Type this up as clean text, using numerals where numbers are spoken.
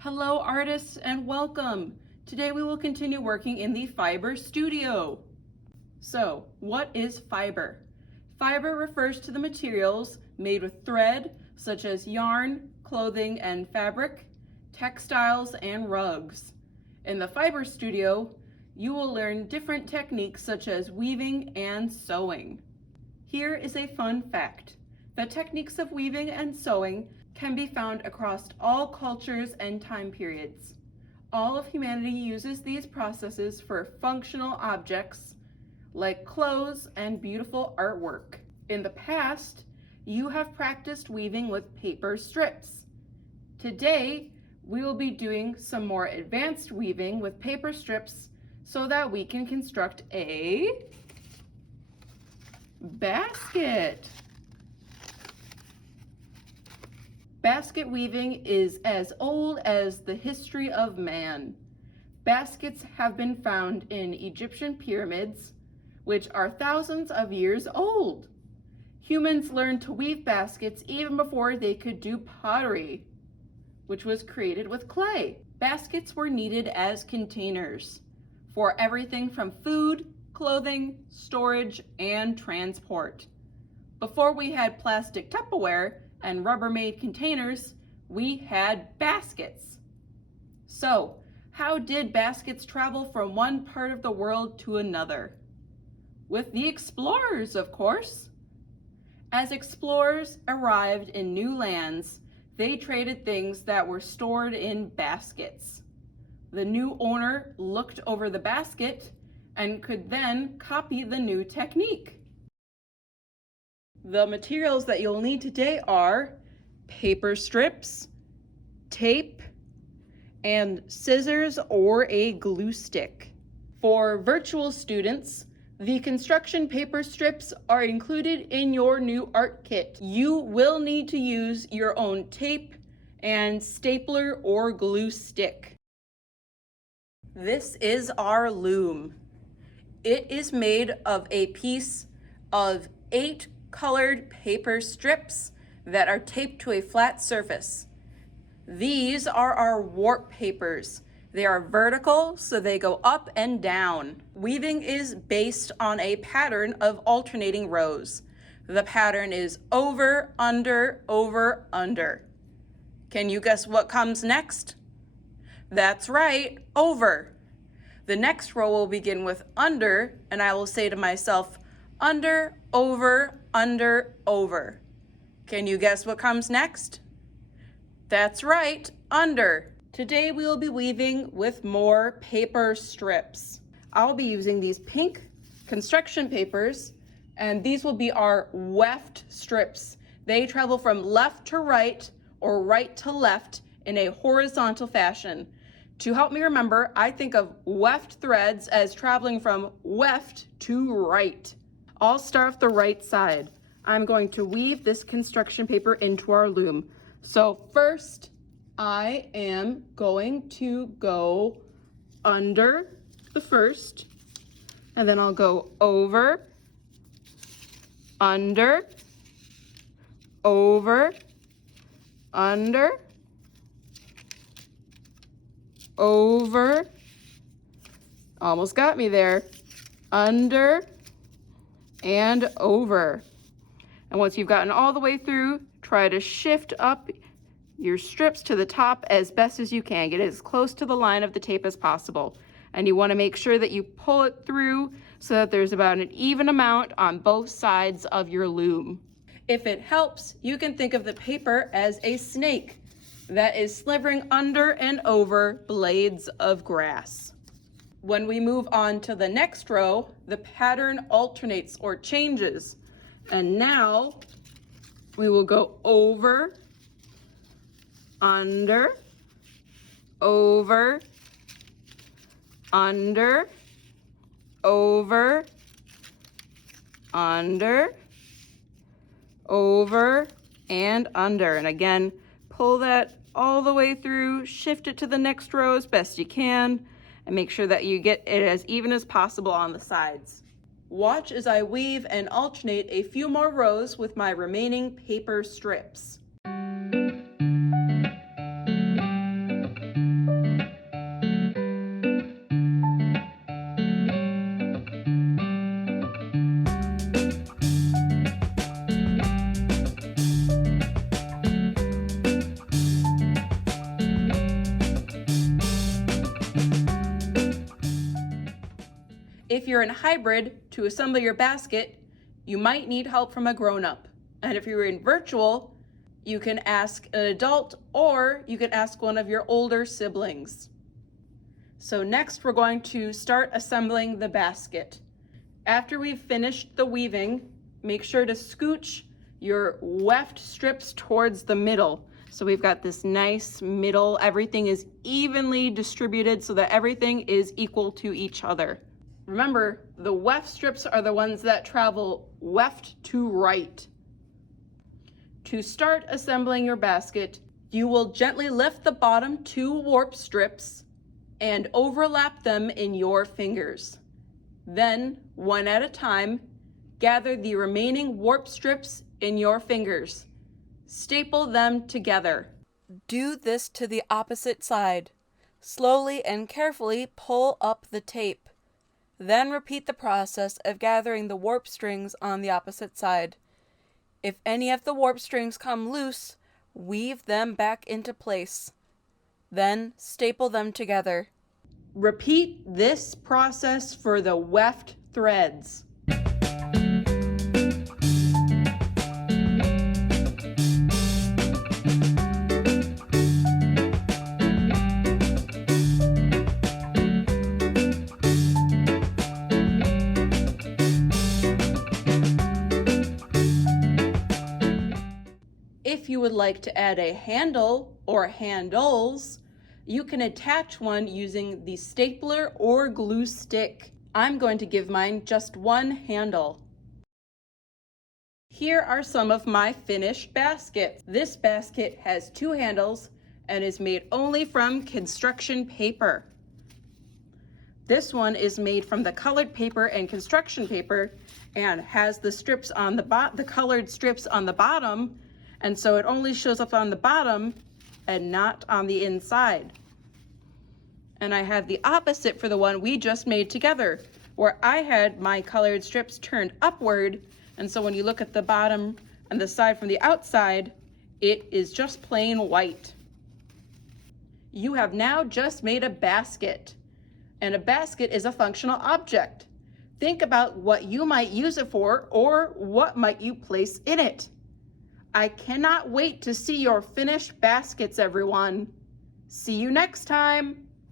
Hello artists and welcome! Today we will continue working in the Fiber Studio. So, what is fiber? Fiber refers to the materials made with thread, such as yarn, clothing and fabric, textiles and rugs. In the Fiber Studio, you will learn different techniques such as weaving and sewing. Here is a fun fact. The techniques of weaving and sewing can be found across all cultures and time periods. All of humanity uses these processes for functional objects like clothes and beautiful artwork. In the past, you have practiced weaving with paper strips. Today, we will be doing some more advanced weaving with paper strips so that we can construct a basket. Basket weaving is as old as the history of man. Baskets have been found in Egyptian pyramids, which are thousands of years old. Humans learned to weave baskets even before they could do pottery, which was created with clay. Baskets were needed as containers for everything from food, clothing, storage, and transport. Before we had plastic Tupperware and Rubbermaid containers, we had baskets. So, how did baskets travel from one part of the world to another? With the explorers, of course. As explorers arrived in new lands, they traded things that were stored in baskets. The new owner looked over the basket and could then copy the new technique. The materials that you'll need today are paper strips, tape, and scissors or a glue stick. For virtual students, the construction paper strips are included in your new art kit. You will need to use your own tape and stapler or glue stick. This is our loom. It is made of a piece of 8 colored paper strips that are taped to a flat surface. These are our warp papers. They are vertical, so they go up and down. Weaving is based on a pattern of alternating rows. The pattern is over, under, over, under. Can you guess what comes next? That's right, over. The next row will begin with under, and I will say to myself, under, over, under, over. Can you guess what comes next? That's right, under. Today we will be weaving with more paper strips. I'll be using these pink construction papers, and these will be our weft strips. They travel from left to right or right to left in a horizontal fashion. To help me remember, I think of weft threads as traveling from weft to right. I'll start off the right side. I'm going to weave this construction paper into our loom. So first, I am going to go under the first, and then I'll go over, under, over, under, over, almost got me there, under, and over. And once you've gotten all the way through, try to shift up your strips to the top as best as you can. Get as close to the line of the tape as possible. And you want to make sure that you pull it through so that there's about an even amount on both sides of your loom. If it helps, you can think of the paper as a snake that is slithering under and over blades of grass. When we move on to the next row, the pattern alternates or changes. And now we will go over, under, over, under, over, under, over, and under. And again, pull that all the way through, shift it to the next row as best you can, and make sure that you get it as even as possible on the sides. Watch as I weave and alternate a few more rows with my remaining paper strips. If you're in hybrid, to assemble your basket, you might need help from a grown-up. And if you're in virtual, you can ask an adult or you can ask one of your older siblings. So next we're going to start assembling the basket. After we've finished the weaving, make sure to scooch your weft strips towards the middle. So we've got this nice middle, everything is evenly distributed so that everything is equal to each other. Remember, the weft strips are the ones that travel weft to right. To start assembling your basket, you will gently lift the bottom 2 warp strips and overlap them in your fingers. Then, one at a time, gather the remaining warp strips in your fingers. Staple them together. Do this to the opposite side. Slowly and carefully pull up the tape. Then repeat the process of gathering the warp strings on the opposite side. If any of the warp strings come loose, weave them back into place. Then staple them together. Repeat this process for the weft threads. If you would like to add a handle or handles, you can attach one using the stapler or glue stick. I'm going to give mine just one handle. Here are some of my finished baskets. This basket has 2 handles and is made only from construction paper. This one is made from the colored paper and construction paper and has the strips on the colored strips on the bottom, and so it only shows up on the bottom and not on the inside. And I have the opposite for the one we just made together, where I had my colored strips turned upward, and so when you look at the bottom and the side from the outside, it is just plain white. You have now just made a basket, and a basket is a functional object. Think about what you might use it for, or what might you place in it. I cannot wait to see your finished baskets, everyone. See you next time.